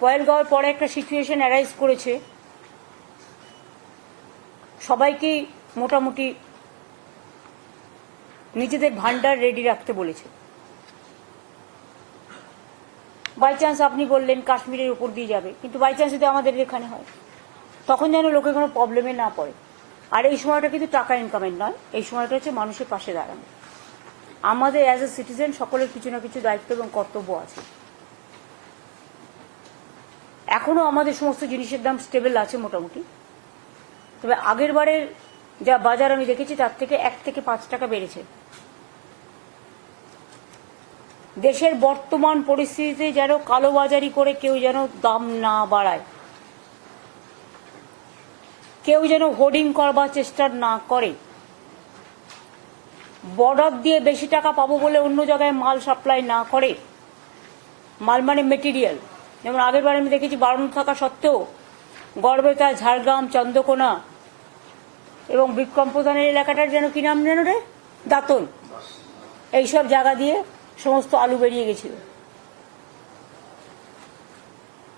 পয়েলগাঁওয়ের পরে একটা situation arise করেছে। সবাইকেই মোটামুটি নিজেদের ভান্ডার রেডি রাখতে বলেছে। বাই চান্স আপনি বললেন কাশ্মীরের উপর দিয়ে যাবে, কিন্তু বাই চান্স যদি আমাদের এখানে হয়, তখন যেন লোকে কোনো প্রবলেমে না পড়ে। আর এই সময়টা কিন্তু টাকা ইনকামের নয়, এই সময়টা হচ্ছে মানুষের পাশে দাঁড়ানো। আমাদের অ্যাজ এ সিটিজেন সকলের কিছু না কিছু দায়িত্ব এবং কর্তব্য আছে। এখনও আমাদের সমস্ত জিনিসের দাম স্টেবল আছে মোটামুটি। তবে আগের বারের যা বাজার আমি দেখেছি, তার থেকে এক থেকে পাঁচ টাকা বেড়েছে। দেশের বর্তমান পরিস্থিতিতে যেন কালোবাজারি করে কেউ যেন দাম না বাড়ায়। কেউ যেন হোর্ডিং করবার চেষ্টা না করে। বর্ডার দিয়ে বেশি টাকা পাবো বলে অন্য জায়গায় মাল সাপ্লাই না করে। মাল মানে মেটেরিয়াল যেমন আগের বার আমি দেখেছি বারণ থাকা সত্ত্বেও গড়বেতা ঝাড়গ্রাম, চন্দ্রকোনা এবং বিক্রম প্রধানের এলাকাটার যেন কি নাম যেন রে? দাঁতন। এইসব জায়গা দিয়ে সমস্ত আলু বেরিয়ে গেছিল।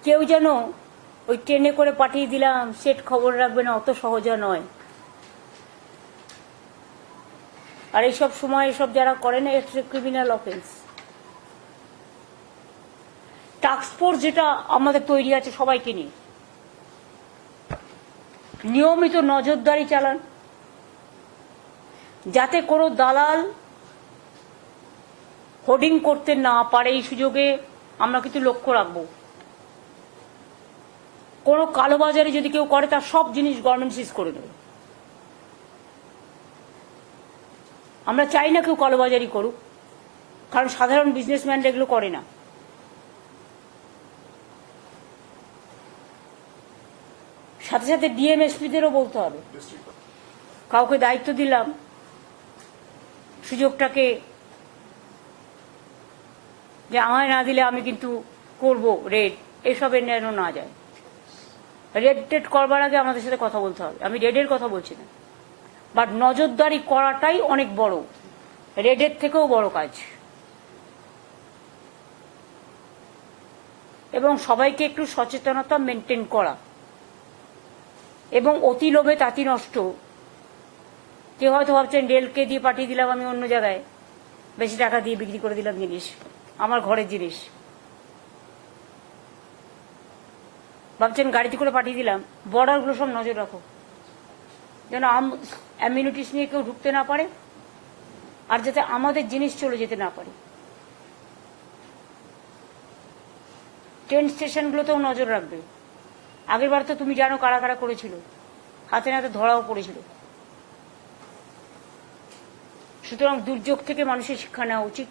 কেউ যেন ওই ট্রেনে করে পাঠিয়ে দিলাম, সেট খবর রাখবে না, অত সহজা নয়। আর এইসব সময় এসব যারা করে না এটা ক্রিমিনাল অফেন্স টাস্ক ফোর্স যেটা আমাদের তৈরি আছে সবাইকে নিয়ে। নিয়মিত নজরদারি চালান। যাতে কোনো দালাল হোর্ডিং করতে না পারে এই সুযোগে আমরা কিন্তু লক্ষ্য রাখব। কোনো কালোবাজারে যদি কেউ করে, তার সব জিনিস গভর্নমেন্ট সিজ করে দেবে। আমরা চাই না কেউ কালোবাজারি করুক, কারণ সাধারণ বিজনেসম্যানরা এগুলো করে না। সাথে সাথে ডিএমএসপিদেরও বলতে হবে। কাউকে দায়িত্ব দিলাম সুযোগটাকে যে আমায় না দিলে আমি কিন্তু করব রেড। এসবের যেন না যায়। রেড টেড করবার আগে আমাদের সাথে কথা বলতে হবে। আমি রেডের কথা বলছি না। বাট নজরদারি করাটাই অনেক বড়। রেডের থেকেও বড় কাজ। এবং সবাইকে একটু সচেতনতা মেনটেন করা। এবং অতি লোভে তাঁতি নষ্ট। কেউ হয়তো ভাবছেন, রেলকে দিয়ে পাঠিয়ে দিলাম আমি অন্য জায়গায়। বেশি টাকা দিয়ে বিক্রি করে দিলাম জিনিস। আমার ঘরের জিনিস। ভাবছেন, গাড়িতে করে পাঠিয়ে দিলাম। বর্ডারগুলো সব নজর রাখো। যেন অ্যামিউনিটিস নিয়ে কেউ ঢুকতে না পারে, আর যাতে আমাদের জিনিস চলে যেতে না পারে। ট্রেন স্টেশনগুলোতেও নজর রাখবে। আগের বার তো তুমি জানো কারা কারা করেছিল। হাতে নাতে ধরাও পড়েছিল। সুতরাং দুর্যোগ থেকে মানুষের শিক্ষা নেওয়া উচিত।